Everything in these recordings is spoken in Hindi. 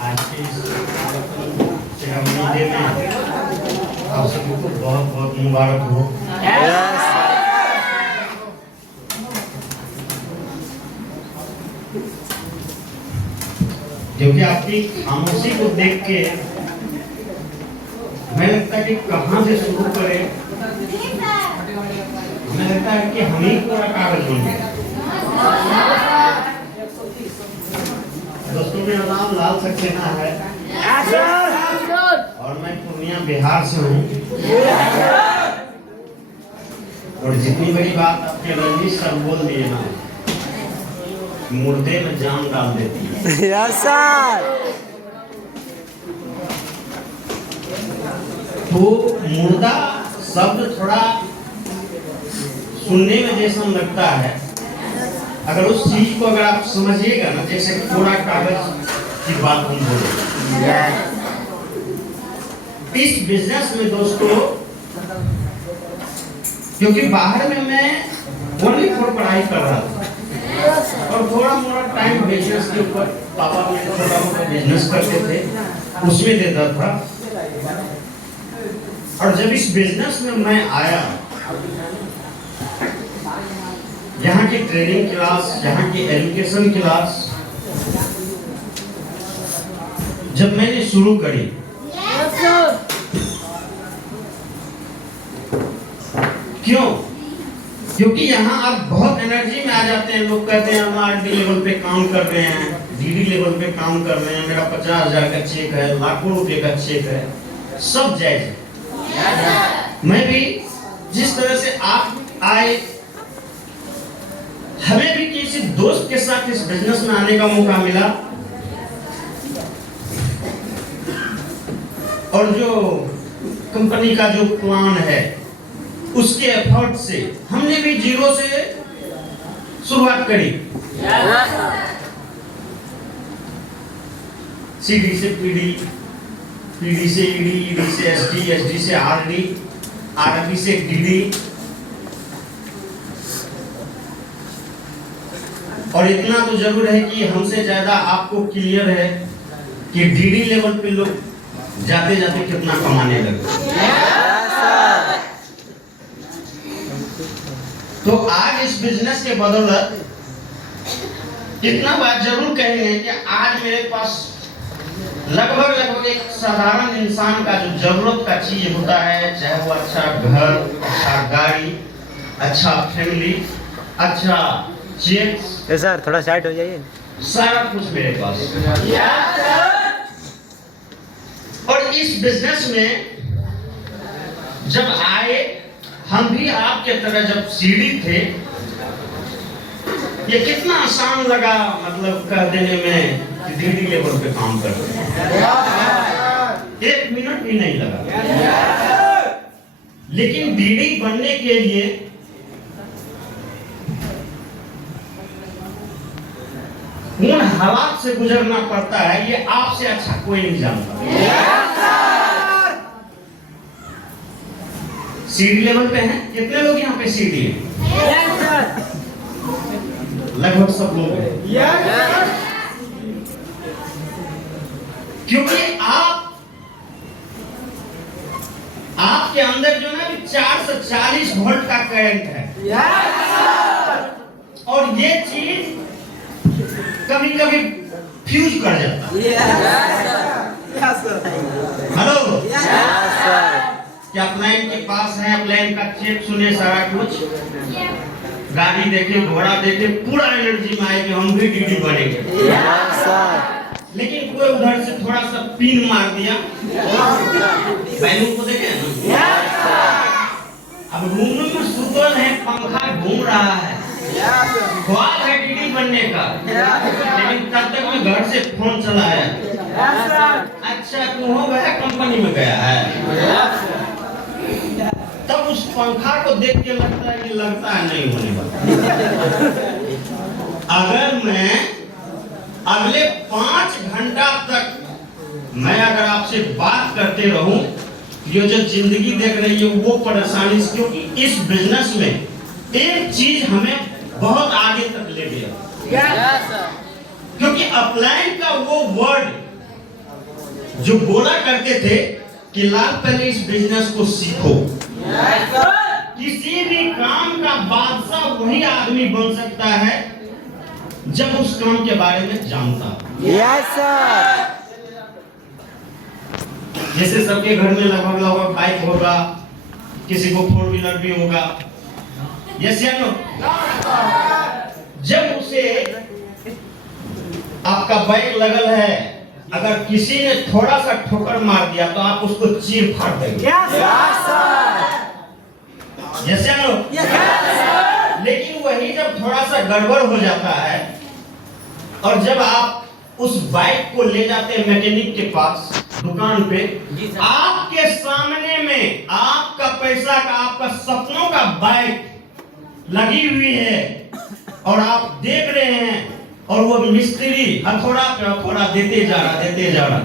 आज के इस सेरेमनी में आप सभी को बहुत बहुत मुबारक हो। क्योंकि आपकी खामोशी को देख के हमें लगता है कि कहाँ से शुरू करें। हमें लगता है कि हम ही पूरा कागज बन गए। दोस्तों, मेरा नाम लाल सक्सेना है और मैं पूर्णिया बिहार से हूँ। और जितनी बड़ी बात आपके रंजीत सर बोल दिए ना, मुर्दे में जान डाल देती है। Yes sir. तो मुर्दा शब्द थोड़ा सुनने में जैसा लगता है, अगर उस चीज को अगर आप समझिएगा ना, जैसे पूरा कागज की बात हम बोले। इस बिजनेस में दोस्तों, क्योंकि बाहर में मैं ओनली फॉर पढ़ाई कर रहा था और थोड़ा मोड़ा टाइम बिजनेस के ऊपर, पापा मेरे छोटा मोटा बिजनेस करते थे, उसमें देता था। और जब इस बिजनेस में मैं आया, यहाँ की ट्रेनिंग क्लास, यहाँ की एजुकेशन क्लास जब मैंने शुरू करी, क्यों? क्योंकि यहाँ आप बहुत एनर्जी में आ जाते हैं। लोग कहते हैं हम आरडी लेवल पे काम कर रहे हैं, डीडी लेवल पे काम कर रहे हैं, मेरा 50,000 का चेक है, लाखों रुपए का चेक है, सब जायज है। मैं भी जिस तरह से आप आए, हमें भी किसी दोस्त के साथ इस बिजनेस में आने का मौका मिला और जो कंपनी का जो प्लान है उसके एफर्ट से हमने भी जीरो से शुरुआत करी। सीडी से पीडी, पीडी से ईडी, ईडी से एसडी, एसडी से आरडी, आरडी से डीडी। और इतना तो जरूर है कि हमसे ज्यादा आपको क्लियर है कि डीडी लेवल पे लोग जाते जाते कितना कमाने लगे। तो आज इस बिजनेस के बदौलत कितना बात जरूर कहेंगे कि आज मेरे पास लगभग एक साधारण इंसान का जो जरूरत का चीज होता है, चाहे वो अच्छा घर, अच्छा गाड़ी, अच्छा फैमिली, अच्छा चेक्स, सर थोड़ा साइड हो जाइए, सारा कुछ मेरे पास। और इस बिजनेस में जब आए, हम भी आपके तरह जब सीढ़ी थे, ये कितना आसान लगा, मतलब कह देने में कि डीडी लेवल पे काम कर रहे हैं। 1 मिनट भी नहीं लगा। लेकिन डीडी बनने के लिए उन हालात से गुजरना पड़ता है, ये आपसे अच्छा कोई नहीं जानता। सीडी लेवल पे हैं? कितने लोग यहाँ पे सीडी हैं? लगभग सब लोग हैं। क्योंकि आपके अंदर जो ना 440 वोल्ट का करंट है। और ये चीज कभी कभी फ्यूज कर जाता है। हेलो, क्या प्लान के पास है? प्लान का चेक सुने, सारा कुछ गाड़ी देखे, घोड़ा देखे, पूरा एनर्जी में आए कि हम भी डीडी बनेंगे। लेकिन कोई उधर से थोड़ा सा पिन मार दिया, बैलून को देखे ना, अब रूम में सुतल है, पंखा घूम रहा है, ख्वाब है डीडी बनने का, लेकिन तब तक मैं घर से फोन चलाया, अच्छा तू हो गया, कंपनी में गया है। तब उस पंखा को देख के लगता है नहीं होने वाला। अगर मैं अगले 5 घंटा तक मैं अगर आपसे बात करते रहूं, ये जो जिंदगी देख रही है वो परेशानी, क्योंकि इस बिजनेस में एक चीज हमें बहुत आगे तक ले गया। क्योंकि अपलाइन का वो वर्ड जो बोला करते थे कि लाल पहले इस बिजनेस को सीखो। किसी भी काम का बादशाह वही आदमी बन सकता है जब उस काम के बारे में जानता। Yes sir. जैसे सबके घर में लगभग बाइक होगा, किसी को 4 व्हीलर भी होगा। यस या नो? जब उसे आपका बाइक लगल है, अगर किसी ने थोड़ा सा ठोकर मार दिया तो आप उसको चीर फाड़ देंगे। यस या नो? लेकिन वही जब थोड़ा सा गड़बड़ हो जाता है और जब आप उस बाइक को ले जाते हैं मैकेनिक के पास दुकान पे, आपके सामने में आपका पैसा का, आपका सपनों का बाइक लगी हुई है और आप देख रहे हैं और वो मिस्त्री हथौड़ा पे हथौड़ा देते जा रहा।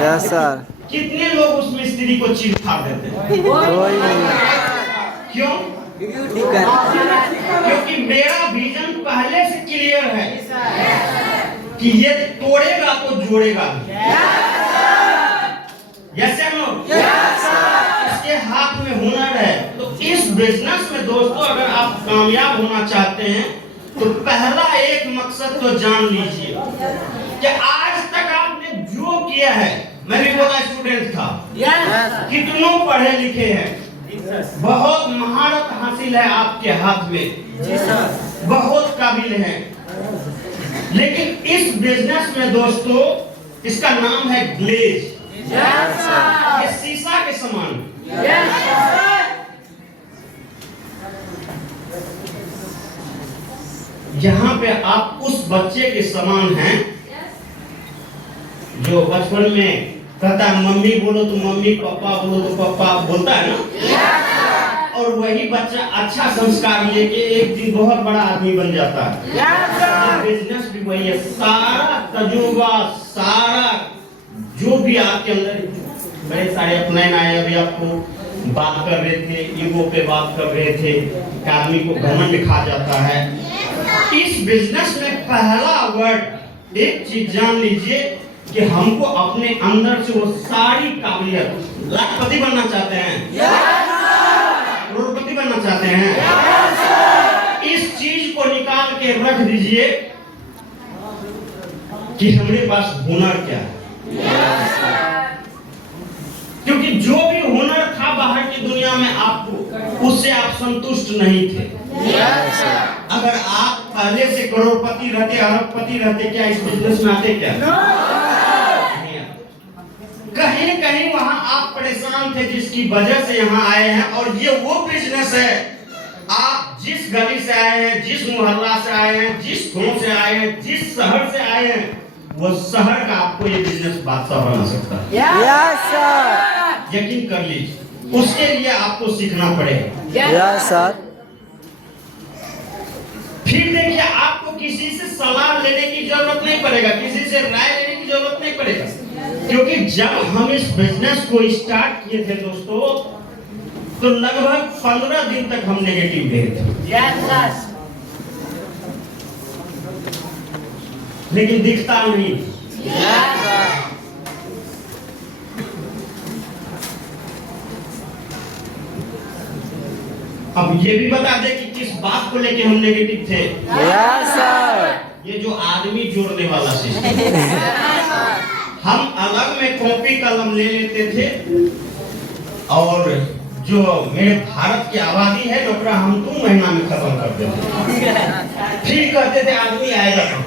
Yes sir. कितने लोग उस मिस्त्री को चीर फाड़ देते हैं? कोई नहीं। क्यों? क्योंकि मेरा विजन पहले से क्लियर है कि ये तोड़ेगा तो जोड़ेगा। यस या नो? इसके हाथ में हुनर है। तो इस बिजनेस में दोस्तों अगर आप कामयाब होना चाहते हैं तो पहला एक मकसद तो जान लीजिए कि आज तक आपने जो किया है, मैं भी बोला स्टूडेंट था, कितनों पढ़े लिखे हैं, बहुत महारत हासिल है आपके हाथ में, बहुत काबिल हैं, लेकिन इस बिजनेस में दोस्तों इसका नाम है ग्लेज। ये शीशा के समान। यहाँ पे आप उस बच्चे के समान हैं जो बचपन में कहता है मम्मी बोलो तो मम्मी, पापा बोलो तो पापा, बोलता है ना। और वही बच्चा अच्छा संस्कार लेके एक दिन बहुत बड़ा आदमी बन जाता है। बिजनेस भी वही है। सारा तजुर्बा, सारा जो भी आपके अंदर, बड़े सारे अपलाइन आए, अभी आपको बात कर रहे थे, ईगो पे बात कर रहे थे, आदमी को घमंड खा जाता है। इस बिजनेस में पहला वर्ड एक चीज जान लीजिए कि हमको अपने अंदर से वो सारी काबिलियत, लाखपति बनना चाहते हैं, करोड़पति बनना चाहते हैं, इस चीज को निकाल के रख दीजिए कि हमारे पास हुनर क्या है। क्योंकि जो भी हुनर था बाहर की दुनिया में आपको, उससे आप संतुष्ट नहीं थे। अगर आप पहले से करोड़पति रहते, अरबपति रहते, क्या इस बिजनेस में आते? क्या कहीं कहीं वहां आप परेशान थे जिसकी वजह से यहाँ आए हैं। और ये वो बिजनेस है, आप जिस गली से आए हैं, जिस मोहल्ला से आए हैं, जिस गांव से आए हैं, जिस शहर से आए हैं, वो शहर का आपको ये बिजनेस बादशाह बना सकता है। Yes sir. यकीन कर लीजिए, उसके लिए आपको सीखना पड़ेगा। Yes sir. फिर देखिए, आपको किसी से सलाह लेने की जरूरत नहीं पड़ेगा, किसी से राय लेने की जरूरत नहीं पड़ेगा। क्योंकि जब हम इस बिजनेस को स्टार्ट किए थे दोस्तों, तो लगभग 15 दिन तक हम नेगेटिव दे थे। लेकिन दिखता नहीं। अब ये भी बता दे कि किस बात को लेके हम नेगेटिव थे। Yes sir. ये जो आदमी जोड़ने वाला सिस्टम। हम अलग में कॉपी कलम ले लेते थे और जो मेरे भारत की आबादी है डॉक्टर, हम 2 महीना में खत्म कर देते। फिर कहते थे आदमी आएगा कहाँ?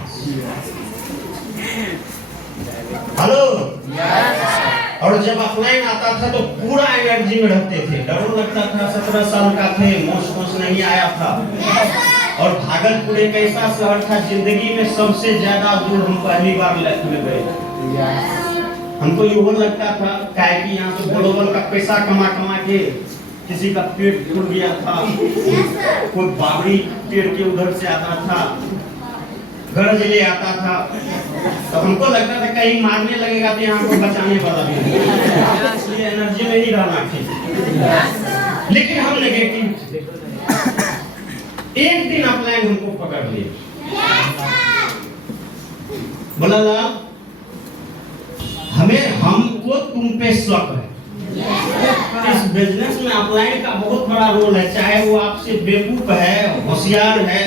हेलो। और जब अपलाइन आता था तो पूरा एनर्जी में रहते थे, डर लगता था। 17 साल का थे, मोश नहीं आया था। और भागलपुर एक ऐसा शहर था, जिंदगी में सबसे ज्यादा दूर हम पहली बार लाइफ में गए। हमको यूँ लगता था कि यहाँ से ग्लोबल का पैसा कमा कमा के किसी का पेट फूल गया था, कोई बाबरी पेड़ के उधर से आता था, गरज ले आता था, तो हमको लगता था कहीं मारने लगेगा तो यहाँ को बचाने वाला भी नहीं, इसलिए एनर्जी में ही रहना ठीक। लेकिन हम नेगेटिव थे। एक दिन अपलाइन हमको पकड़ लिया, बोला लाल, हमको तुम पे शक है। इस बिजनेस में अपलाइन का बहुत बड़ा रोल है, चाहे वो आपसे बेवकूफ है, होशियार है,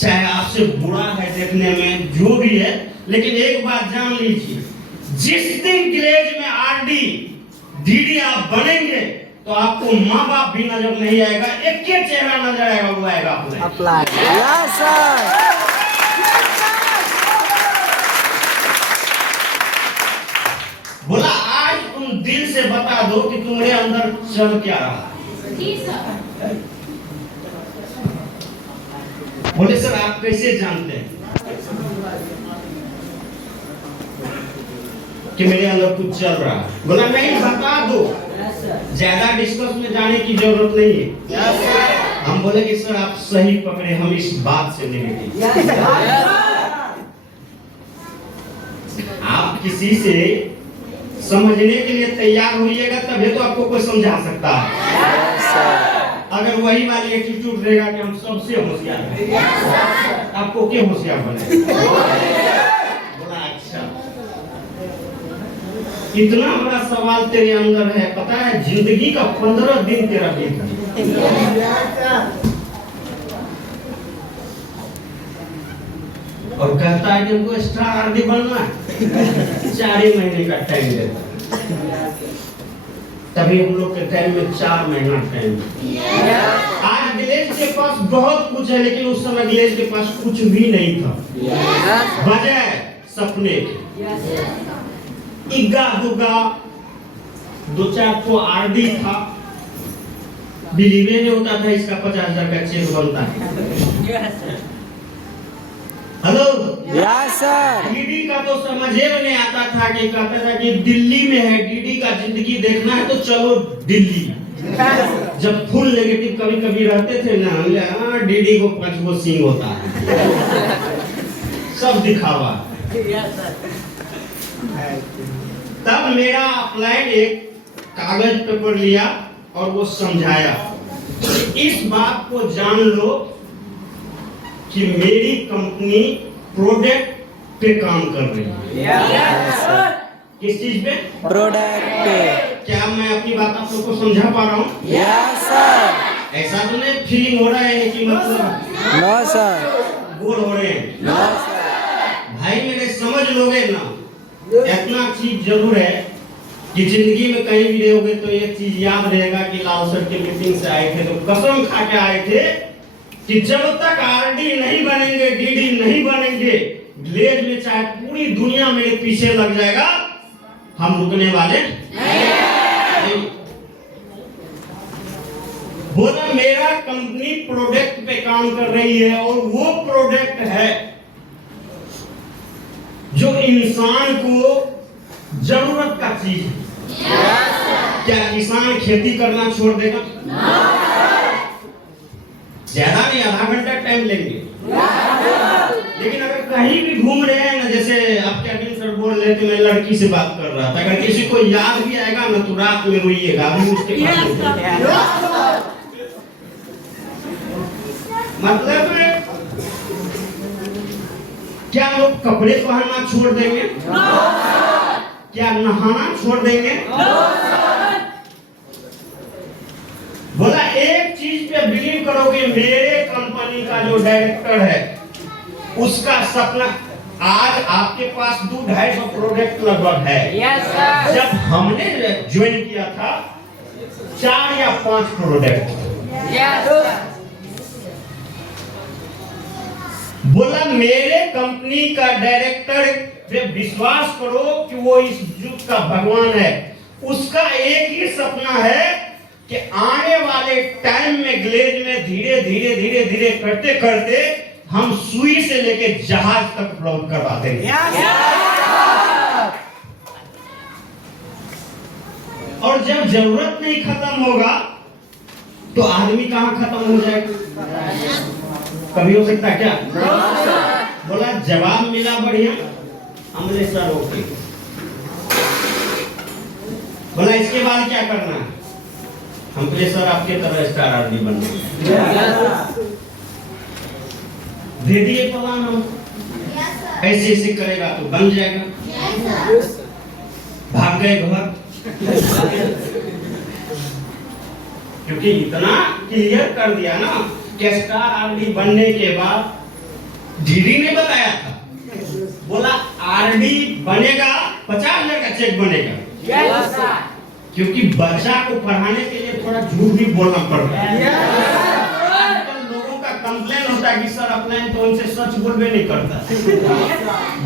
चाहे आपसे बुरा है देखने में, जो भी है, लेकिन एक बात जान लीजिए, जिस दिन गिलेज में आरडी डीडी आप बनेंगे तो आपको माँ बाप भी नजर नहीं आएगा, एक के चेहरा नजर आएगा, वो आएगा अपलाइन। Yes sir. बोला आज तुम दिल से बता दो कि तुम्हारे अंदर चल क्या रहा है। जी सर। बोले सर आप कैसे जानते हैं कि मेरे अंदर कुछ चल रहा है? बोला नहीं, बता दो, ज्यादा डिस्कस में जाने की जरूरत नहीं है। हम बोले कि सर आप सही पकड़े, हम इस बात से निगेटिव। आप किसी से समझने के लिए तैयार होइएगा तभी तो आपको कोई समझा सकता है। अगर वही वाली एटीट्यूड रहेगा कि हम सबसे होशियार हैं, आपको क्या होशियार बने? बोला अच्छा, इतना बड़ा सवाल तेरे अंदर है, पता है जिंदगी का 15 दिन तेरा बीत गया और कहता है कि हमको स्टार आरडी बनना है। 4 ही महीने का टाइम देता है, तभी हम लोग के टाइम में 4 महीना टाइम। आज गिलेज के पास बहुत कुछ है, लेकिन उस समय गिलेज के पास कुछ भी नहीं था, बजाय सपने के। इग्गा दुग्गा 2-4 तो आरडी था, बिलीवे नहीं होता था इसका 50,000 का चेक बनता है। Hello yes sir. डीडी का तो समझे में नहीं आता था कि कहता था कि दिल्ली में है, डीडी का जिंदगी देखना है तो चलो दिल्ली। जब फुल नेगेटिव कभी कभी रहते थे ना, हाँ डीडी को 5 गो सिंग होता है, सब दिखावा। तब मेरा अपलाइन एक कागज पेपर लिया और वो समझाया, इस बात को जान लो कि मेरी कंपनी प्रोडक्ट पे काम कर रही है। किस चीज पे? प्रोडक्ट पे। क्या मैं अपनी बात आप लोगों को समझा पा रहा हूँ? Yes sir. ऐसा तो नहीं फीलिंग हो रहा है कि मतलब नो सर। बोल हो रहे हैं? No sir. भाई मेरे समझ लोगे ना, इतना चीज जरूर है कि जिंदगी में कहीं भी रहोगे तो ये चीज याद रहेगा कि लाल सर की मीटिंग से आए थे तो कसम खा के आए थे कि जब तक आरडी नहीं बनेंगे, डीडी नहीं बनेंगे, गिलेज में चाहे पूरी दुनिया मेरे पीछे लग जाएगा, हम रुकने वाले नहीं। बोला मेरा कंपनी प्रोडक्ट पे काम कर रही है और वो प्रोडक्ट है जो इंसान को जरूरत का चीज है। क्या किसान खेती करना छोड़ देगा? ज्यादा नहीं, आधा घंटा टाइम लेंगे, लेकिन अगर कहीं भी घूम रहे हैं ना, जैसे आपके अनिल सर बोल रहे थे मैं लड़की से बात कर रहा था, अगर किसी को याद भी आएगा ना तो रात में रोइएगा, अभी उसके पास मतलब क्या लोग कपड़े पहनना छोड़ देंगे? क्या नहाना छोड़ देंगे? बोला एक चीज पे बिलीव करोगे, मेरे कंपनी का जो डायरेक्टर है उसका सपना, आज आपके पास 200-250 प्रोडक्ट लगभग है। Yes sir. जब हमने ज्वाइन किया था 4 या 5 प्रोडक्ट। Yes sir. बोला मेरे कंपनी का डायरेक्टर पे विश्वास करो कि वो इस युग का भगवान है, उसका एक ही सपना है कि आने वाले टाइम में गिलेज में धीरे धीरे धीरे धीरे करते करते हम सुई से लेके जहाज तक फ्लाउट करवा देंगे। और जब जरूरत नहीं खत्म होगा तो आदमी कहां खत्म हो जाएगा? कभी हो सकता है क्या? बोला जवाब मिला बढ़िया, हमने सर ओके। बोला इसके बाद क्या करना है? हम बोले सर आपके तरह स्टार आरडी बनना है। दे दिए प्लान हम। ऐसे ऐसे करेगा तो बन जाएगा। भाग गए घर, क्योंकि इतना क्लियर कर दिया ना कि स्टार आरडी बनने के बाद डीडी ने बताया था, बोला आरडी बनेगा 50,000 का चेक बनेगा। क्योंकि बच्चा को पढ़ाने के लिए थोड़ा झूठ भी बोलना पड़ता है। आजकल लोगों का कंप्लेन होता है कि सर अपलाइन तो उनसे सच बोलबे नहीं करता।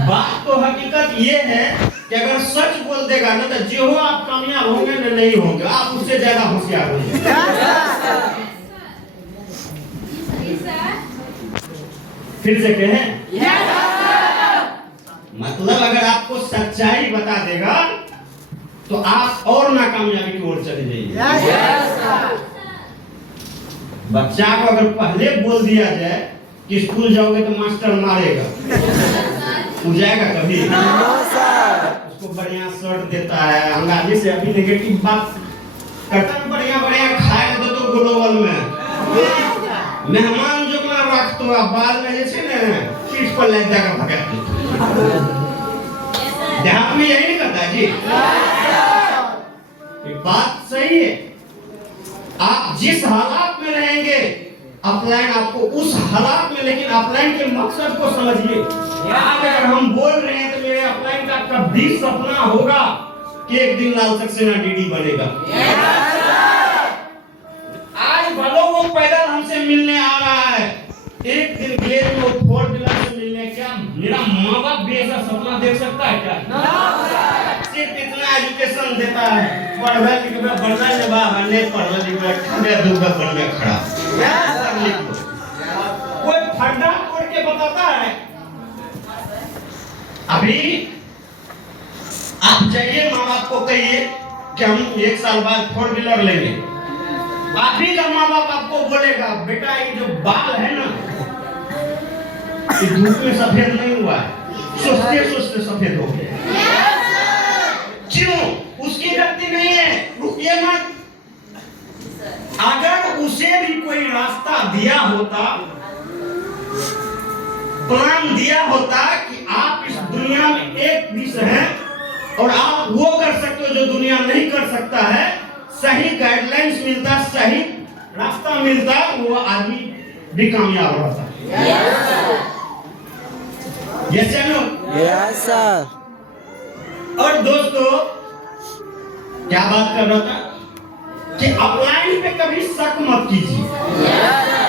बात तो हकीकत ये है कि अगर सच बोल देगा ना तो जो आप कामयाब होंगे ना नहीं होंगे, आप उससे ज्यादा होशियार होंगे। फिर से कहें, मतलब अगर आपको सच्चाई बता देगा तो आप और नाकामयाबी की ओर चले जाइए। बच्चा को अगर पहले बोल दिया जाए कि स्कूल जाओगे तो मास्टर मारेगा, वो जाएगा कभी? उसको बढ़िया शर्ट देता है, अंग्रेजी से अभी नेगेटिव बात करता है, बढ़िया बढ़िया खाए तो ग्लोबल में मेहमान जो ना रख तो बाद में जैसे ना पीठ पर ले जाकर भगा देहात में यही नहीं करता जी। ये बात सही है। आप जिस हालात में रहेंगे अपलाइन आपको उस हालात में, लेकिन अपलाइन के मकसद को समझिए। आज अगर हम बोल रहे हैं तो मेरे अपलाइन का कभी सपना होगा कि एक दिन लाल सक्सेना डीडी बनेगा। आज भलो वो पैदल हमसे मिलने आ रहा है, एक दिन ग्लेज में वो 4 व्हीलर से मिलने, क्या मेरा माँ बाप भी ऐसा सपना देख सकता है क्या? सिर्फ इतना एजुकेशन देता है, पढ़वे लिखवे बढ़ना है, बाहर नहीं पढ़वे लिखवे खड़े दूर बढ़िया खड़ा कोई फड्डा तोड़ के बताता है। अभी आप जाइए माँ बाप को कहिए कि हम 1 साल बाद 4 व्हीलर लेंगे, अभी का माँ बाप आपको बोलेगा बेटा ये जो बाल है ना ये धूप में सफेद नहीं हुआ है, सोचते सोचते सफेद हो गया। क्यों? उसकी गलती नहीं है, रुकिए मत। अगर उसे भी कोई रास्ता दिया होता, प्लान दिया होता कि आप इस दुनिया में एक विष हैं और आप वो कर सकते हो जो दुनिया नहीं कर सकता है, सही गाइडलाइंस मिलता, सही रास्ता मिलता, वो आदमी भी कामयाब होता। Yes sir. और दोस्तों क्या बात कर रहा था कि अपलाइन पे कभी शक मत कीजिए।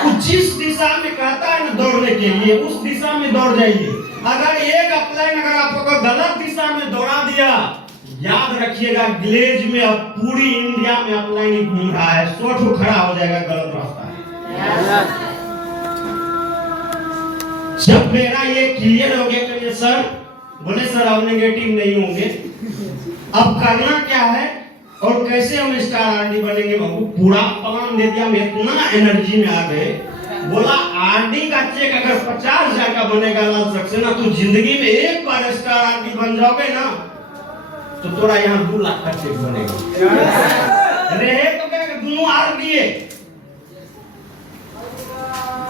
वो जिस दिशा में कहता है ना दौड़ने के लिए, उस दिशा में दौड़ जाइए। अगर एक अपलाइन अगर आपको गलत दिशा में दौड़ा दिया, याद रखिएगा ग्लेज में अब पूरी इंडिया में अपलाइन घूम रहा है, सोच खड़ा हो जाएगा गलत रास्ता है। जब मेरा ये क्लियर हो गया कि सर बोले सर अब नेगेटिव नहीं होंगे, अब करना क्या है और कैसे हम स्टार आरडी बनेंगे, बाबू पूरा प्लान दे दिया। हम इतना एनर्जी में आ गए, बोला आरडी का चेक अगर 50,000 का बनेगा लाल सक्सेना, तो जिंदगी में एक बार स्टार आरडी बन जाओगे ना तो थोड़ा यहाँ 2 लाख का चेक बनेगा। रहे तो क्या दोनों आरडी है,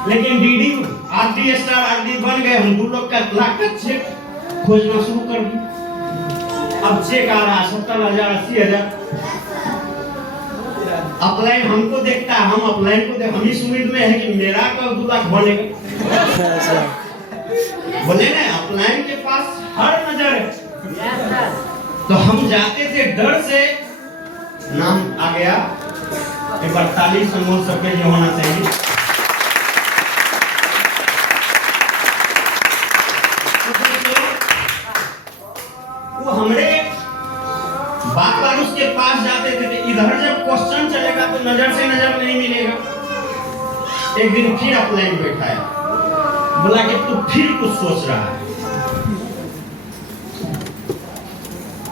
लेकिन डीडी आरडी स्टार आरडी बन गए, हम 2 लाख का चेक खोजना शुरू कर दी। अब चेक आ रहा 70,000 80,000। अपलाइन हमको देखता है, हम अपलाइन को देख, हम इस उम्मीद में है कि मेरा कब 2 लाख बनेगा। बोले ना अपलाइन के पास हर नजर है, तो हम जाते थे डर से, नाम आ गया। एक बार ताली संबोल सबके लिए होना चाहिए। वो हमरे बार उसके पास जाते थे, इधर जब क्वेश्चन चलेगा तो नजर से नजर नहीं मिलेगा। एक दिन फिर अपलाइन बैठाया, बोला कि तू फिर कुछ सोच रहा है।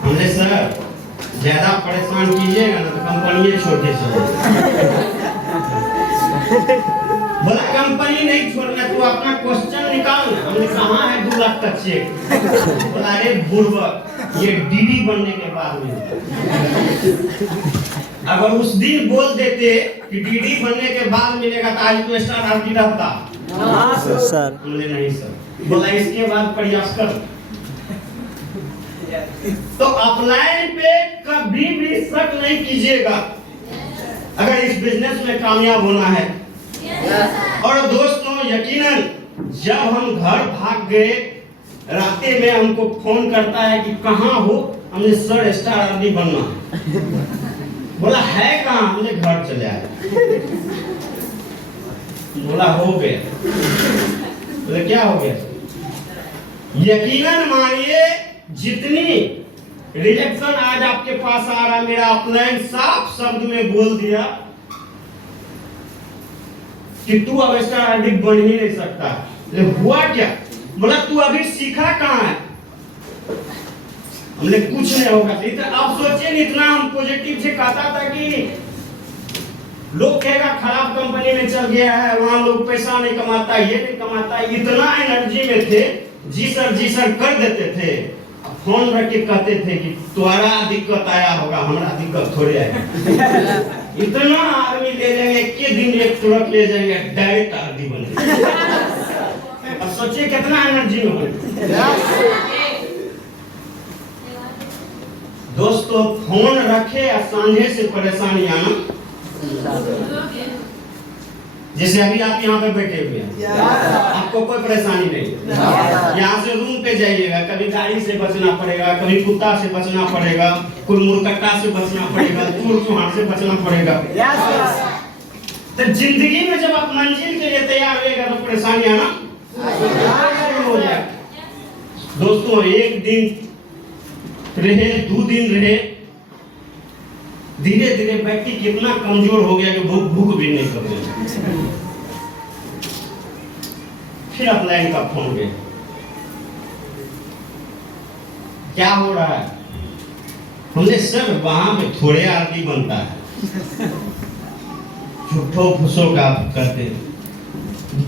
हमने सर ज्यादा परेशान कीजिएगा ना तो कंपनी छोड़ के चलो। बोला कंपनी नहीं छोड़ना, तू अपना क्वेश्चन निकाल ना। हमने कहा है 2 लाख का चेक। बोला अरे बुर्बक, ये डीडी बनने के बाद में, अगर उस दिन बोल देते कि डीडी बनने के बाद मिलेगा तो आज तो स्टार आरडी रहता। सर हमने नहीं सर, बोला इसके बाद प्रयास कर। तो अपलाइन पे कभी भी शक नहीं कीजिएगा अगर इस बिजनेस में कामयाब होना है। और दोस्तों यकीनन जब हम घर भाग गए, रास्ते में हमको फोन करता है कि कहाँ हो, हमने सर स्टार आदमी बनना। बोला है कहाँ, हमने घर चले आए। बोला हो गया। बोले क्या हो गया? यकीनन मानिए जितनी रिजेक्शन आज आपके पास आ रहा, मेरा अपलाइन साफ शब्द में बोल दिया कि तू अब स्टार आदमी बन ही नहीं सकता। हुआ क्या? बोला तू अभी सीखा कहाँ है? हमने कुछ नहीं होगा। अब सोचिए इतना हम पॉजिटिव से कहता था कि लोग कहेगा खराब कंपनी में चल गया है, वहां लोग पैसा नहीं कमाता, ये नहीं कमाता, इतना एनर्जी में थे, जी सर कर देते थे। फोन रख के कहते थे कि तुम्हारा दिक्कत आया होगा, हमारा दिक्कत थोड़े आया। इतना आदमी ले जाएंगे, एक दिन एक तुरंत ले जाएंगे, डायरेक्ट आदमी बनेंगे। अब सोचिए कितना एनर्जी में हो। दोस्तों फोन रखे या सांझे से परेशानी आना, जैसे अभी आप यहाँ पे बैठे हुए हैं, आपको कोई परेशानी नहीं। यहाँ से रूम पे जाइएगा, कभी गाड़ी से बचना पड़ेगा, कभी कुत्ता से बचना पड़ेगा, कोई मुर्गट्टा से बचना पड़ेगा, चूर चूहान से बचना पड़ेगा। तो जिंदगी में जब आप मंजिल के लिए तैयार होएगा तो परेशानी आना हो जाएगा। दोस्तों एक दिन रहे, 2 दिन रहे, धीरे धीरे व्यक्ति कितना कमजोर हो गया कि भूख भी नहीं कर रहे। फिर अपलाइन का फोन गया, क्या हो रहा है? हमने सर वहां पे थोड़े आदमी बनता है, झूठो फुसो का करते।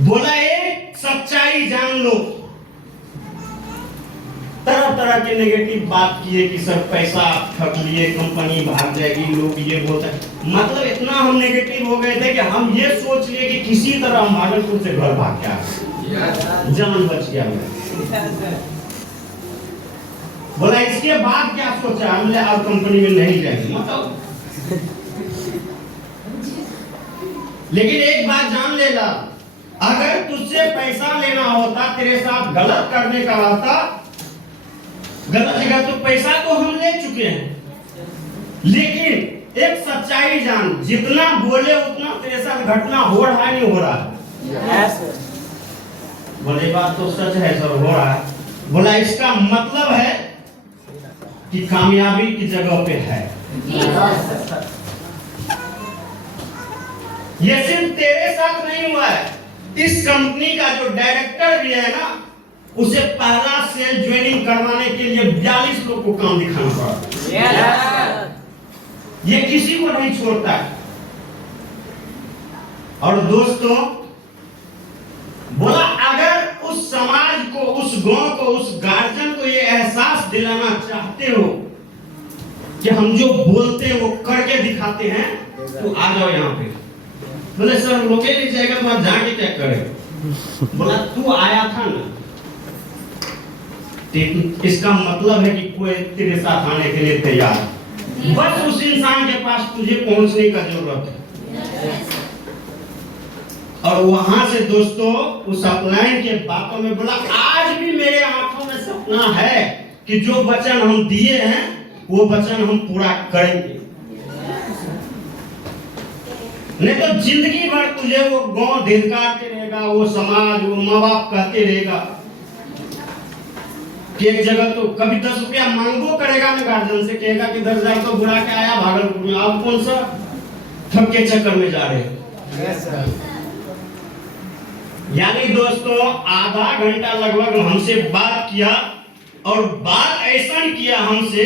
बोला एक सच्चाई जान लो। तरह तरह के नेगेटिव बात किए कि सर पैसा ठग लिए, कंपनी भाग जाएगी, लोग ये बोलते हैं। मतलब इतना हम नेगेटिव हो गए थे कि हम ये सोच लिए कि किसी तरह हम भागलपुर से घर भाग के आ गए, जान बच गया मेरा। बोला इसके बाद क्या सोचा? हमने अब कंपनी में नहीं जाएंगे मतलब। लेकिन एक बात जान लेना, अगर तुझसे पैसा लेना होता, तेरे साथ गलत करने का होता, गलत जगह तो पैसा तो हम ले चुके हैं, लेकिन एक सच्चाई जान, जितना बोले उतना तेरे साथ घटना हो रहा है, नहीं हो रहा है? बोले बात तो सच है सर, हो रहा है। बोला इसका मतलब है कि कामयाबी की जगह पे है। ये सिर्फ तेरे साथ नहीं हुआ है, इस कंपनी का जो डायरेक्टर भी है ना, उसे पहला सेल ज्वाइनिंग करवाने के लिए 42 लोग को काम दिखाना पड़ा। ये किसी को नहीं छोड़ता। और दोस्तों बोला अगर उस समाज को, उस गांव को, उस गार्जियन को ये एहसास दिलाना चाहते हो कि हम जो बोलते हैं वो करके दिखाते हैं, तो आ जाओ यहाँ पे। बोले सर रोके नहीं जाएगा तो आप जाके क्या करें? बोला तू आया था ना, इसका मतलब है कि कोई तेरे साथ आने के लिए तैयार है। बस उस इंसान के पास तुझे पहुंचने का जरूरत है। और वहां से दोस्तों उस अपलाइन के बातों में बोला आज भी मेरे आंखों में सपना है कि जो वचन हम दिए हैं वो वचन हम पूरा करेंगे। नहीं तो जिंदगी भर तुझे वो गांव धिक्कारते रहेगा, वो समाज, वो माँ बाप कहते रहेगा कि एक जगह तो कभी 10 रुपया मांगो करेगा ना गार्जियन से, कहेगा कि 10,000 तो बुला के आया भागलपुर में, आप कौन सा ठग के चक्कर में जा रहे हैं? यानी दोस्तों आधा घंटा लगभग हमसे बात किया और बात ऐसा किया हमसे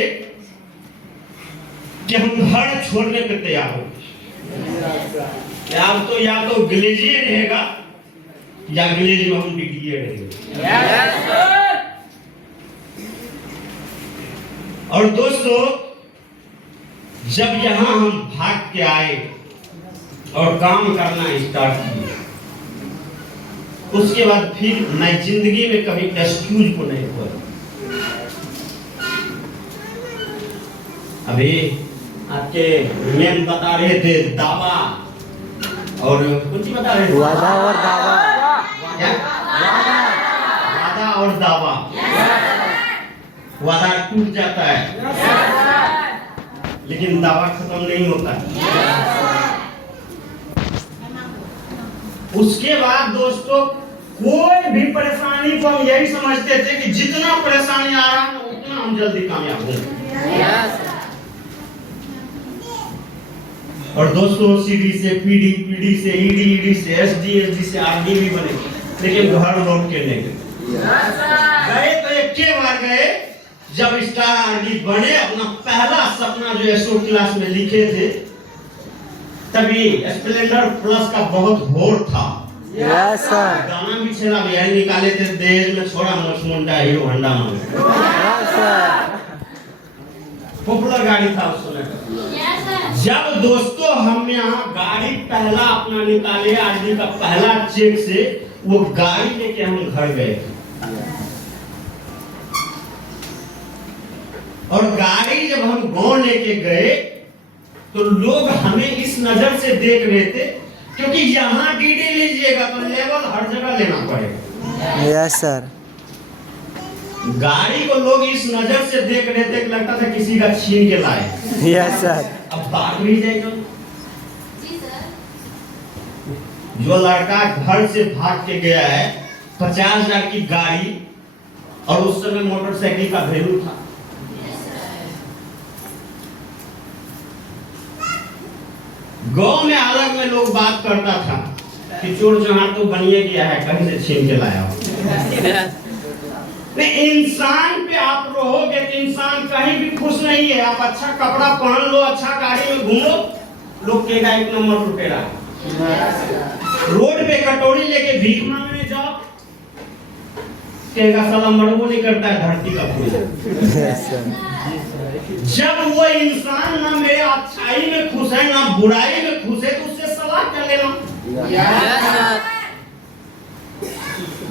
कि हम घर छोड़ने पे तैयार हो। अब तो या तो ग्लेजियर रहेगा या ग्लेज में हम डिग्रियर रहेंगे। और दोस्तों जब यहां हम भाग के आए और काम करना स्टार्ट किए, उसके बाद फिर मैं जिंदगी में कभी एक्सक्यूज को नहीं हुआ। अभी आपके मैम बता रहे थे दावा और कुछ बता रहे थे, वादा और दावा। क्या? वादा और दावा। वादा टूट जाता है लेकिन दावा खत्म नहीं होता है। उसके बाद दोस्तों कोई भी परेशानी को हम यही समझते थे कि जितना परेशानी आ रहा है उतना हम जल्दी कामयाब होंगे। और दोस्तों सीडी से पीडी, पीडी से ईडी, ईडी से एसडी, एसडी से आरडी भी बने, लेकिन घर लौट के नहीं गए। तो एक के बार गए जब स्टार आरडी बने। अपना पहला सपना जो एसओ क्लास में लिखे थे, तभी स्प्लेंडर प्लस का बहुत घोर था। Yes sir. गाना भी छेड़ा भी निकाले थे, देश में छोड़ा मसमुंडा हीरो होंडा में। Yes sir. पॉपुलर गाड़ी था उस समय का। जब दोस्तों हम यहाँ गाड़ी पहला अपना निकाले, आरडी का पहला चेक से वो गाड़ी लेके हम घर गए और गाड़ी जब हम गांव लेके गए तो लोग हमें इस नजर से देख रहे थे, क्योंकि यहाँ डीडी लीजिएगा तो लेवल हर जगह लेना पड़ेगा। Yes sir. गाड़ी को लोग इस नजर से देख रहे थे कि लगता था किसी का छीन के लाए। Yes sir. अब बात भी जाए तो जो लड़का घर से भाग के गया है 50,000 की गाड़ी, और उस समय मोटरसाइकिल का वैल्यू था। गांव में अलग में लोग बात करता था कि चोर जहां तो बनिए गया है, कहीं से छीन के लाया हो। नहीं, इंसान पे आप रहोगे तो इंसान कहीं भी खुश नहीं है। आप अच्छा कपड़ा पहन लो, अच्छा गाड़ी में घूमो, लोग कहेगा एक नंबर लुटेरा। रोड पे कटोरी लेके भीख मांगने जाओ, कहेगा साला मरबो नहीं करता है धरती का फूल। Yes sir. जब वो इंसान ना मेरे अच्छाई में खुश है ना बुराई में खुश है, तो उससे सलाह क्या लेना?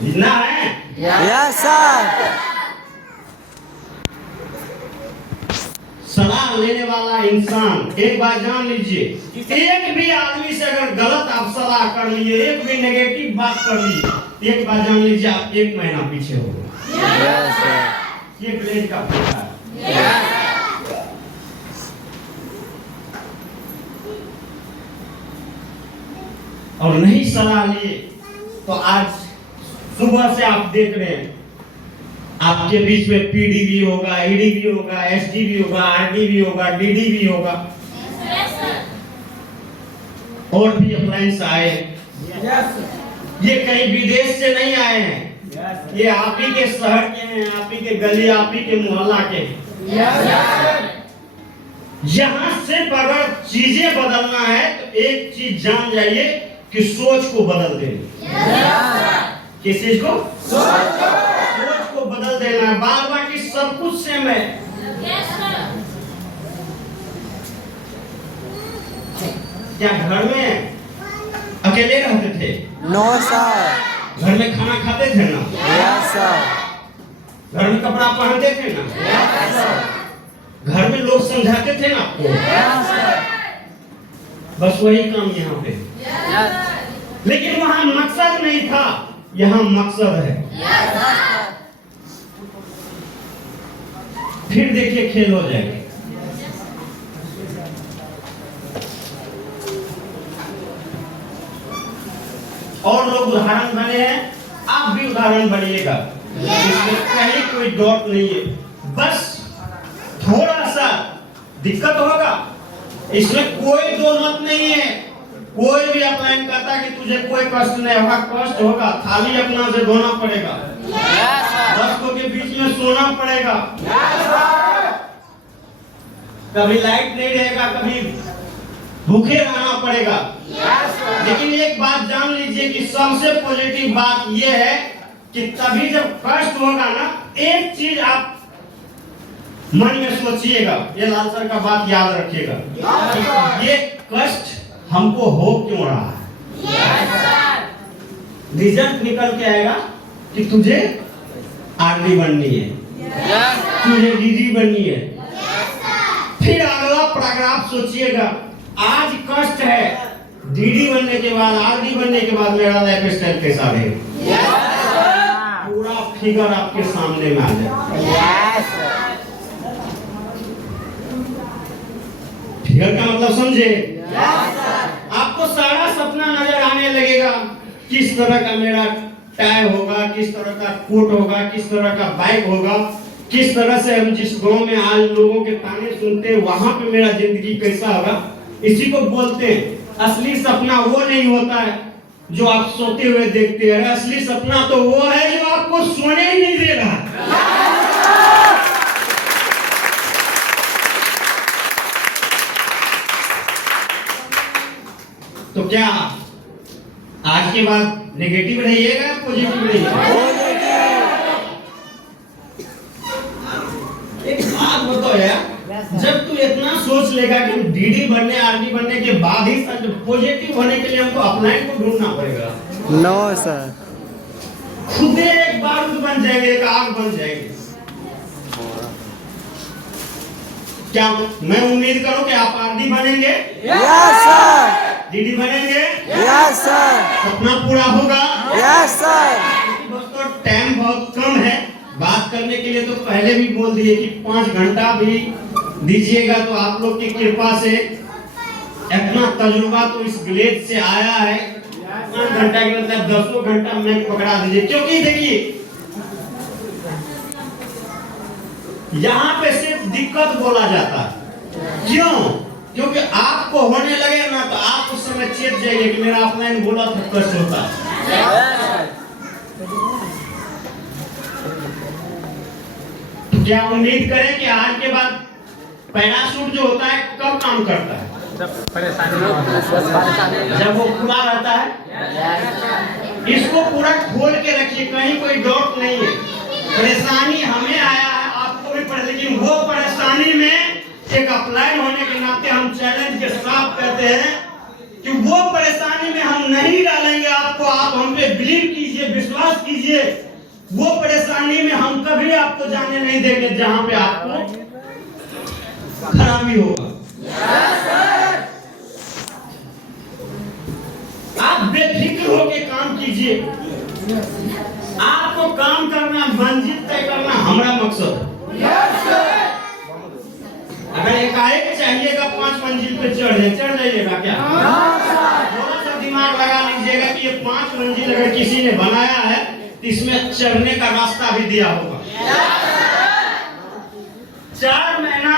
जितना है। Yes sir. सलाह लेने वाला इंसान, एक बात जान लीजिए, एक भी आदमी से अगर गलत आप सलाह कर लिए, एक भी नेगेटिव बात कर ली, एक बात जान लीजिए आप 1 महीना पीछे हो गए। Yes sir. ये प्लेट का फैसला है। और नहीं सलाह लिए तो आज सुबह से आप देख रहे हैं आपके बीच में पीडी भी होगा, ईडी भी होगा, एसडी भी होगा, आरडी भी होगा, डीडी भी होगा, और भी अप्लायंस आए। ये कहीं विदेश से नहीं आए हैं, ये आप ही के शहर के हैं, आप ही के गली, आप ही के मोहल्ला के हैं। यहाँ सिर्फ अगर चीजें बदलना है तो एक चीज जान जाइए कि सोच को बदल देना। किस चीज को? सोच को बदल देना है। बार बार की सब कुछ सेम है। क्या घर में अकेले रहते थे? No sir. घर में खाना खाते थे ना? Yes sir. घर में कपड़ा पहनते थे ना? Yes sir. घर में लोग समझाते थे ना आपको? बस वही काम यहाँ पे। लेकिन वहां मकसद नहीं था, यहाँ मकसद है। फिर देखिए खेल हो जाएगा। और लोग उदाहरण बने हैं, आप भी उदाहरण बनिएगा, इसमें कहीं कोई डाउट नहीं है। बस थोड़ा सा दिक्कत होगा, इसमें कोई दो मत नहीं है। कोई भी अप्लाइन करता कि तुझे कोई कष्ट नहीं होगा, कष्ट होगा, थाली अपना से धोना पड़ेगा, दर्शकों के बीच में सोना पड़ेगा, कभी लाइट नहीं रहेगा, कभी भूखे रहना पड़ेगा। लेकिन एक बात जान लीजिए कि सबसे पॉजिटिव बात यह है कि तभी जब कष्ट होगा ना, एक चीज आप मन में सोचिएगा, ये लाल सर का बात याद रखिएगा, ये कष्ट हमको हो क्यों रहा है। रिजल्ट निकल के आएगा कि तुझे आरडी बननी है, तुझे डीडी बननी है। फिर अगला पैराग्राफ सोचिएगा, आज कष्ट है, डीडी बनने के बाद, आरडी बनने के बाद मेरा लाइफ स्टाइल कैसा रहेगा। पूरा फिगर आपके सामने में आ जाए। फिगर का मतलब समझे? आपको सारा सपना नजर आने लगेगा, किस तरह का मेरा टाई होगा, किस तरह का कोट होगा, किस तरह का बाइक होगा, किस तरह से हम जिस गांव में आज लोगों के ताने सुनते हैं वहां पे मेरा जिंदगी कैसा होगा। इसी को बोलते हैं असली सपना वो नहीं होता है जो आप सोते हुए देखते हैं, असली सपना तो वो है जो आपको सोने ही नहीं दे रहा। तो क्या आज के बाद नेगेटिव रहिएगा, पॉजिटिव रहिएगा? एक बात बताओ यार, जब तू इतना सोच लेगा कि डीडी बनने, आरडी बनने के बाद ही पॉजिटिव होने के लिए हमको अपलाइन को ढूंढना पड़ेगा। नो सर, खुद एक बारूद बन जाएंगे, एक आग बन जाएंगे। क्या मैं उम्मीद करूं कि आप आरडी बनेंगे? Yes sir. डीडी बनेंगे? Yes sir. सपना पूरा होगा? Yes sir. दोस्तों टाइम बहुत कम है, बात करने के लिए तो पहले भी बोल दिए कि 5 घंटा भी दीजिएगा तो आप लोग की कृपा से इतना तजुर्बा तो इस ग्लेज से आया है। 5 घंटा के मतलब 10 घंटा में पकड़ा दीजिए, क्योंकि देखिए यहाँ पे सिर्फ दिक्कत बोला जाता है। क्यों? क्योंकि आपको होने लगे ना तो आप उस समय चेत जाइए कि मेरा अपलाइन बोला था कष्ट होता है। तो क्या उम्मीद करें कि आज के बाद पैराशूट जो होता है कब काम करता है? जब वो खुला रहता है। इसको पूरा खोल के रखिए, कहीं कोई डाउट नहीं है। परेशानी हमें आया है, आपको भी पड़े, लेकिन वो परेशानी में एक अपलाइन होने के नाते हम चैलेंज के साथ कहते हैं कि वो परेशानी में हम नहीं डालेंगे आपको। आप हम पे बिलीव कीजिए, विश्वास कीजिए, वो परेशानी में हम कभी आपको जाने नहीं देंगे जहां पे आपको खराबी होगा। आप बेफिक्र होके काम कीजिए। आपको काम करना, मंजिल तय करना हमारा मकसद है। अगर एकाएक चाहिएगा 5 मंजिल पे चढ़ जाइएगा क्या? थोड़ा सा दिमाग लगा लीजिएगा कि ये 5 मंजिल अगर किसी ने बनाया है तो इसमें चढ़ने का रास्ता भी दिया होगा। 4 महीना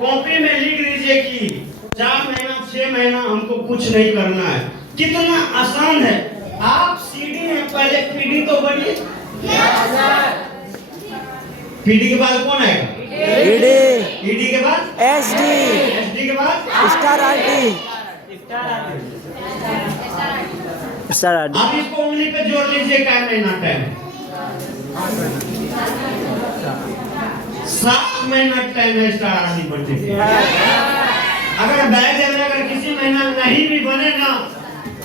कॉपी में लिख लीजिए कि 4 महीना 6 महीना हमको कुछ नहीं करना है। कितना आसान है। आप सीडी में पहले पीडी तो बनिए। पीडी के बाद कौन आएगा? ईडी। ईडी के बाद एसडी। एसडी के बाद स्टार आरडी। Star RD. आप इसको उंगली पे जोड़ लीजिए, क्या महीना टाइम? 7 महीना टाइम है स्टार आरडी बनने के। अगर बैग में अगर किसी महीना नहीं भी बने ना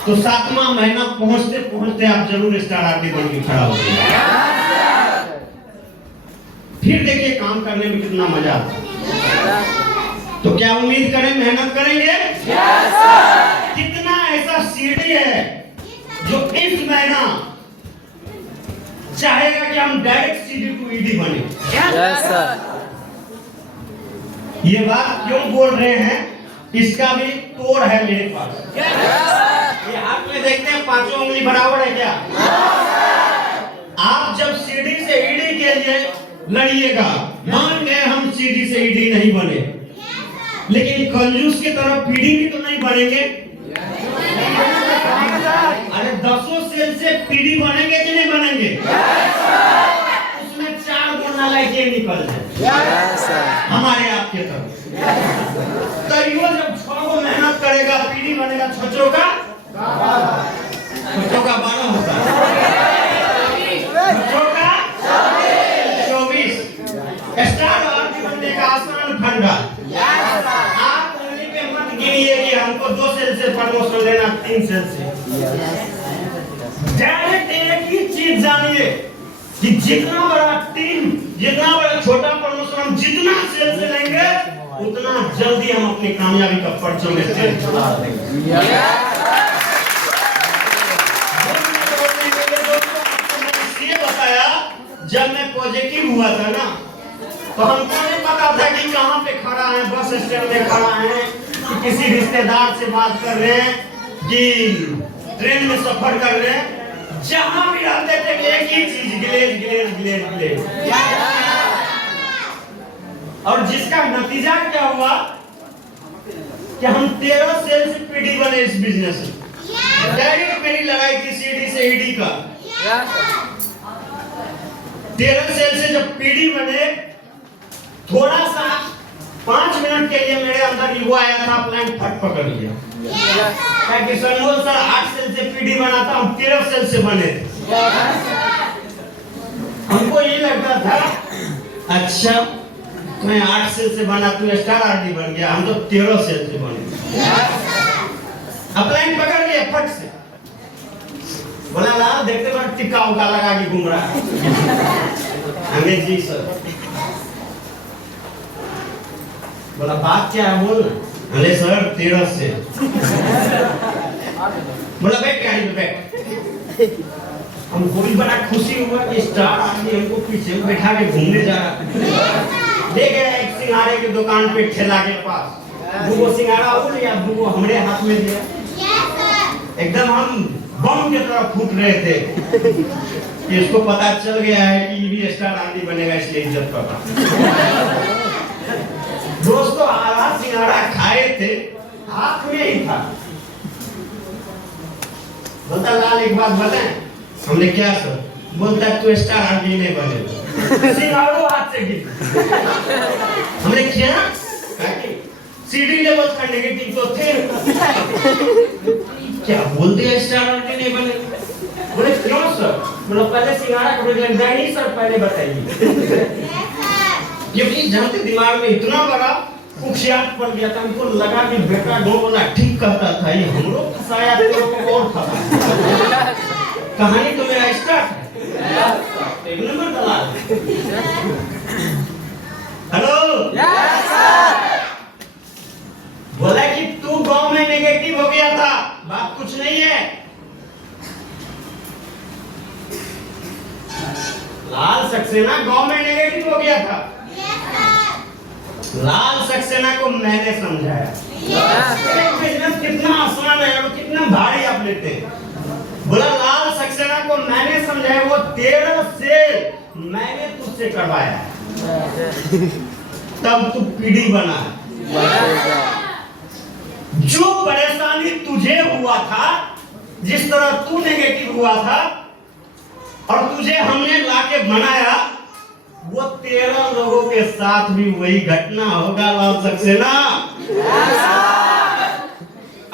तो 7वां महीना पहुंचते पहुंचते आप जरूर स्टार आरडी बन के खड़ा हो जाएंगे। फिर देखिए काम करने में कितना मजा आता है। तो क्या उम्मीद करें, मेहनत करेंगे? Yes sir. कितना ऐसा सीडी है जो इस महीना चाहेगा कि हम डायरेक्ट सीडी टू ईडी बने? Yes sir. ये बात क्यों बोल रहे हैं, इसका भी तोड़ है मेरे पास। ये हाथ में देखते हैं 5 उंगली बराबर है क्या? आप जब सीडी से ईडी के लिए लड़िएगा, मान गए हम सीडी से ईडी नहीं बने, लेकिन कंजूस की तरह पीडी भी तो नहीं बनेंगे। अरे 10 सेल से पीडी बनेंगे कि नहीं बनेंगे? उसमें 4 गुना लाइटें निकल जाए हमारे आपके तरफ। तो यो जब 6 मेहनत करेगा पीडी बनेगा, 6 का 12 होता है, 6 का 24। स्टार आरडी बनने का आसान फंडा। आप उंगली पे मत गिनिए कि हमको 2 सेल से प्रमोशन लेना, 3 सेल से। जानिए कि जितना बड़ा टीम, जितना बड़ा छोटा प्रमोशन हम जितना सेल से लेंगे उतना जल्दी हम अपनी कामयाबी का परचम में तेल चढ़ा देंगे। ये बताया जब मैं पॉजिटिव हुआ था ना तो हमको नहीं पता था कि कहाँ पे खड़ा है, बस स्टैंड में खड़ा है कि किसी रिश्तेदार से बात कर रहे हैं कि ट्रेन में सफर कर रहे हैं। जहां भी रहते थे एक ही चीज, ग्लेज ग्लेज ग्लेज ग्लेज। और जिसका नतीजा क्या हुआ कि हम 13 सेल से पीडी बने इस बिजनेस में। डायरेक्ट मेरी लड़ाई थी सीडी से ईडी का। 13 सेल से जब पीडी बने, थोड़ा सा 5 मिनट के लिए मेरे अंदर ईगो आया था, प्लान फट पकड़ लिया। कि सनमोल सर 8 सेल से पीडी बना था, हम 13 सेल से बने थे। हमको ये लगता था अच्छा मैं 8 सेल से बना, तू स्टार आरडी बन गया, हम तो 13 सेल से बने। अपलाइन पकड़ लिया फट से। बोला लाल देखते वक्त टिक्का उका लगा के घूम रहा है। हमें जी सर बोला बात क्या है बोल। अरे सर 13 से। बोला बैठ गाड़ी में बैठ। हमको भी बड़ा खुशी हुआ कि स्टार आदमी हमको पीछे बैठा के घूमने जा रहा है। ले गया एक सिंघाड़े की दुकान पे ठेला के पास, 2 सिंघाड़ा वो लिया, 2 हमारे हाथ में दिया। एकदम हम बम की तरह फूट रहे थे कि इसको पता चल गया है कि ये भी स्टार आदमी बनेगा, इसलिए इज्जत करना। दोस्तों आधा सिंघाड़ा खाए थे, हाथ में ही था। बोलता लाल एक बात बताएं। हमने क्या सर? बोलता तू स्टार आदमी नहीं बनेगा। सिंघाड़ो हाथ से गिर। हमने क्या? सीडी लेवल का नेगेटिव तो थे। क्या बोलते स्टार आदमी नहीं बने? बोले क्यों सर? बोला पहले सिंघाड़ा का प्रोग्राम नहीं सर, पहले बताइए। क्योंकि जानते दिमाग में इतना बड़ा कुख्यात पड़ गया था, हमको लगा कि बेटा दो बोला ठीक कहता था, ये हम लोग फंसाया तो और फंसा। कहानी तो मेरा स्टार्ट है। एक नंबर दलाल। Hello yes sir. बोला कि तू गांव में नेगेटिव हो गया था, बात कुछ नहीं है। लाल सक्सेना गांव में नेगेटिव हो गया था। लाल सक्सेना को मैंने समझाया। बिजनेस कितना आसान है और कितना भारी आप लेते हैं। बोला लाल सक्सेना को मैंने समझाया, वो 13 सेल मैंने तुझसे करवाया, तब तू पीडी बना। जो परेशानी तुझे हुआ था, जिस तरह तू नेगेटिव हुआ था और तुझे हमने लाके बनाया, वो 13 लोगों के साथ भी वही घटना होगा लाल सक्सेना।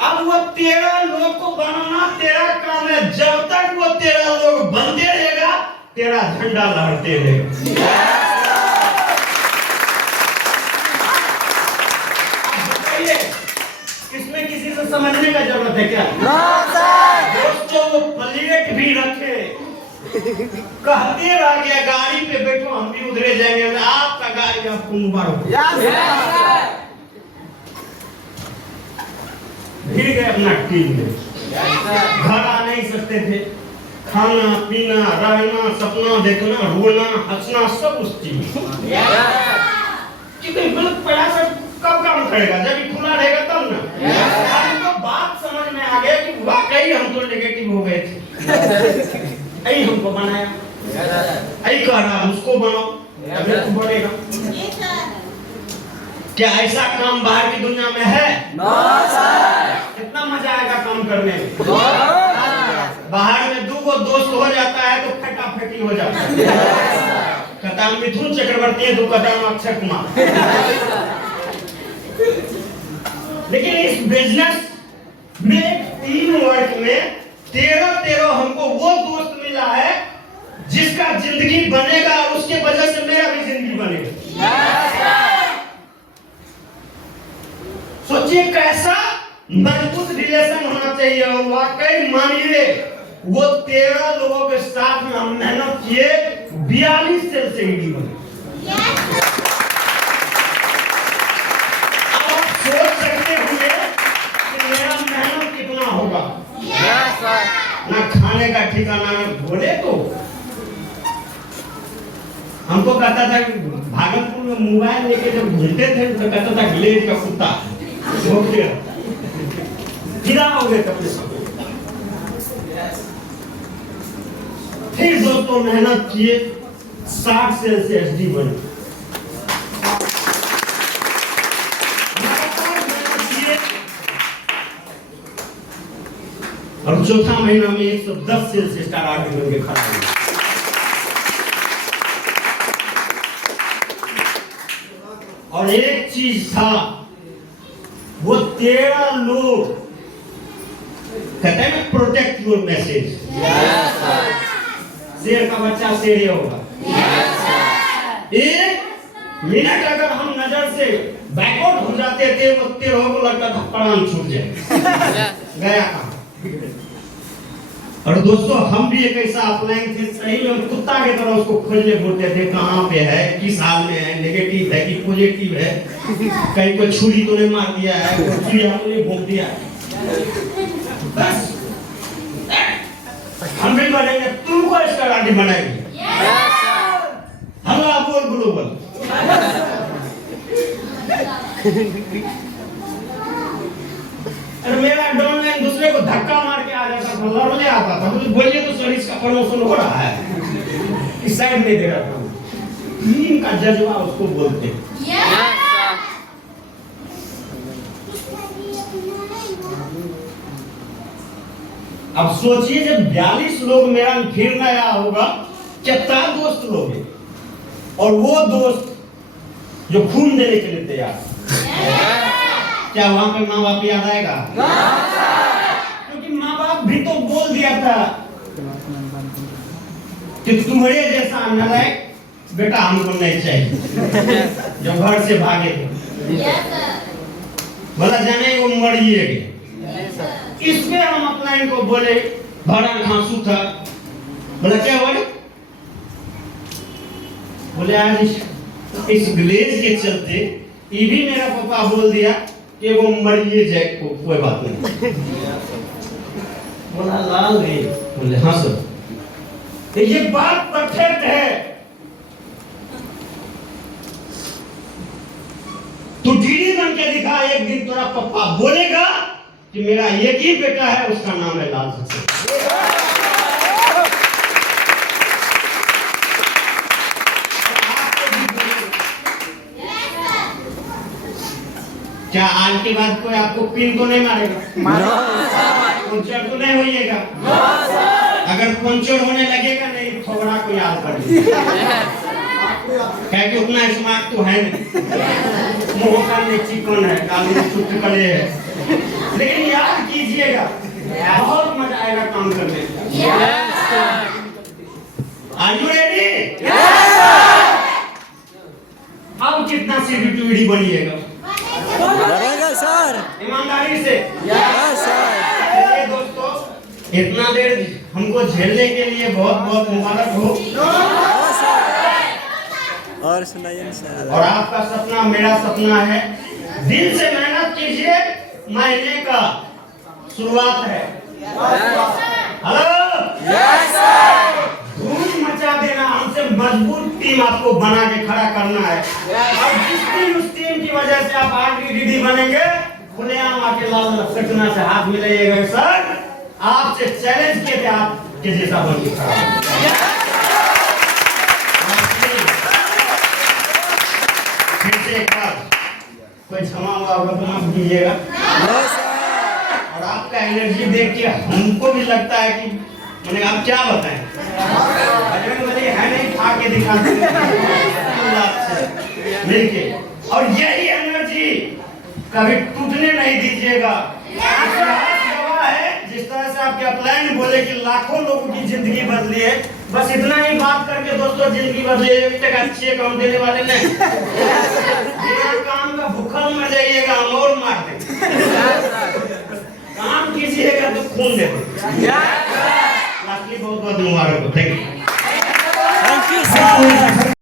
अब वो 13 लोग को बनाना तेरा काम है। जब तक वो 13 लोग बनते रहेगा, तेरा झंडा लहरते रहेगा। इसमें किसी से समझने का जरूरत है क्या? दोस्तों वो प्लेट भी रखे, कहते रह गया गाड़ी पे बैठो हम भी उधरे जाएंगे, आपका गाड़ी आपको मुबारक। भीड़ गए अपना टीम में। घर आ नहीं सकते थे, खाना पीना रहना सपना देखना रोना हंसना सब उस टीम। क्योंकि गलत पैसा कब काम करेगा, जब ये खुला रहेगा तब ना। हमको बात समझ में आ गया कि वाकई हम तो नेगेटिव हो गए थे। ऐ हमको बनाया, ऐ कह रहा उसको बनाओ, तभी तो बढ़ेगा। क्या ऐसा काम बाहर की दुनिया में है? No sir. कितना मजा आएगा काम करने में। बाहर में 2 दोस्त हो जाता है तो फटाफटी हो जाता है। कहता मिथुन चक्रवर्ती है, 2 कदम अक्षय कुमार। लेकिन इस बिजनेस में टीम वर्क में 13 हमको वो दोस्त मिला है जिसका जिंदगी बनेगा और उसके वजह से मेरा भी जिंदगी बनेगा। सोचिए कैसा मजबूत रिलेशन होना चाहिए। और वाकई मानिए वो 13 लोगों के साथ में हम मेहनत किए, 42 सेल से ईडी बने। अब आप सोच सकते हुए कि मेरा मेहनत कितना होगा। ना खाने का ठिकाना में बोले तो हमको कहता था कि भागलपुर में मोबाइल लेके जब घूमते थे तो कहता था ग्लेज का कुत्ता भोंकते गिरा हो गए अपने सब। फिर दोस्तों मेहनत किए, 60 सेल से एसडी बने। और चौथा महीना में 110 सेल से स्टार आरडी बन के खड़ा हुआ। और एक चीज था, वो 13 लोग कहते हैं ना, प्रोटेक्ट योर मैसेज। शेर का बच्चा शेर होगा। एक मिनट अगर हम नजर से बैकआउट हो जाते थे, वो 13 को लगता था प्राण छूट जाए, गया काम। और दोस्तों हम भी एक ऐसा अपलाइन थे, सही में कुत्ता की तरह उसको खोजने घूरते थे, कहाँ पे है, किस हाल में है, नेगेटिव है कि पॉजिटिव है, कहीं कोई छुरी तो नहीं मार दिया है, कोई चुरिया तो नहीं भोंक दिया है। बस हम भी बनेंगे, तुमको स्टार आरडी बनाएंगे। हल्ला बोल ग्लोबल। अरे मेरा डाउनलाइन दूसरे को धक्का मार के आ जाता था, लड़ने आता था, मुझे बोलिए तो सर इसका प्रमोशन हो रहा है, इस साइड नहीं दे रहा था। टीम का जज्बा उसको बोलते हैं। अब सोचिए जब 42 लोग मेरा फिर नया होगा, कितना दोस्त लोग हैं, और वो दोस्त जो खून देने के लिए तैयार। क्या वहां पे माँ बाप याद आएगा? क्योंकि माँ बाप भी तो बोल दिया था कि तुम्हारे जैसा नालायक बेटा हमको नहीं चाहिए, जब घर से भागे थे। बोला जाने वो मरिएगा। इसमें हम अपना इनको बोले, भरा खांसू था। बोला क्या हुआ? बोले आज इस ग्लेज के चलते ये भी मेरा पापा बोल दिया कि वो मरिए जाए, को कोई बात नहीं। बोला लाल रे, बोले हाँ सर, ये बात परफेक्ट है। तू डीडी बन के दिखा, एक दिन तेरा पापा बोलेगा कि मेरा एक ही बेटा है, उसका नाम है लाल सक्सेना। क्या आज के बाद कोई आपको पिन तो नहीं मारेगा? पंचर तो नहीं होइएगा? अगर पंचर होने लगेगा नहीं, थोड़ा को याद करिए, क्योंकि उतना स्मार्ट तो है नहीं, मुंह का चिकन है, काली चुटकुले है, लेकिन याद कीजिएगा बहुत मजा आएगा काम करने में। Are you ready? अब कितना सीडी बनिएगा? बनेगा सर, ईमानदारी से। सर दोस्तों इतना देर हमको झेलने के लिए बहुत बहुत मुबारक हो। और सुनाइए सर। और आपका सपना मेरा सपना है, दिल से मेहनत कीजिए, महीने का शुरुआत है। Hello, yes sir. धूम मचा देना, हमसे मजबूत टीम आपको बना के खड़ा करना है। और जिस दिन उस टीम की वजह से आप आरडी डीडी बनेंगे, खुलेआम आके लाल सक्सेना से हाथ मिलाइएगा। सर आपसे चैलेंज किए थे, आपके जैसा बन के खड़ा। फिर से एक बार कोई क्षमा हुआ होगा तो माफ कीजिएगा। और आपका एनर्जी देख के हमको भी लगता है कि मैंने आप क्या बताएं, है नहीं, खा के दिखाते मिलके। और यही एनर्जी कभी टूटने नहीं दीजिएगा। जिस तरह से आपके अपलाइन बोले कि लाखों लोगों की जिंदगी बदली है, बस इतना ही बात करके दोस्तों जिंदगी बदली। 1 टका अच्छे काम देने वाले नहीं, बिना काम का भूखल मर जाइएगा, हम और मार देंगे। काम कीजिएगा तो खून देंगे। लिए बहुत बहुत मुबारक हो। Thank you. Thank you, sir.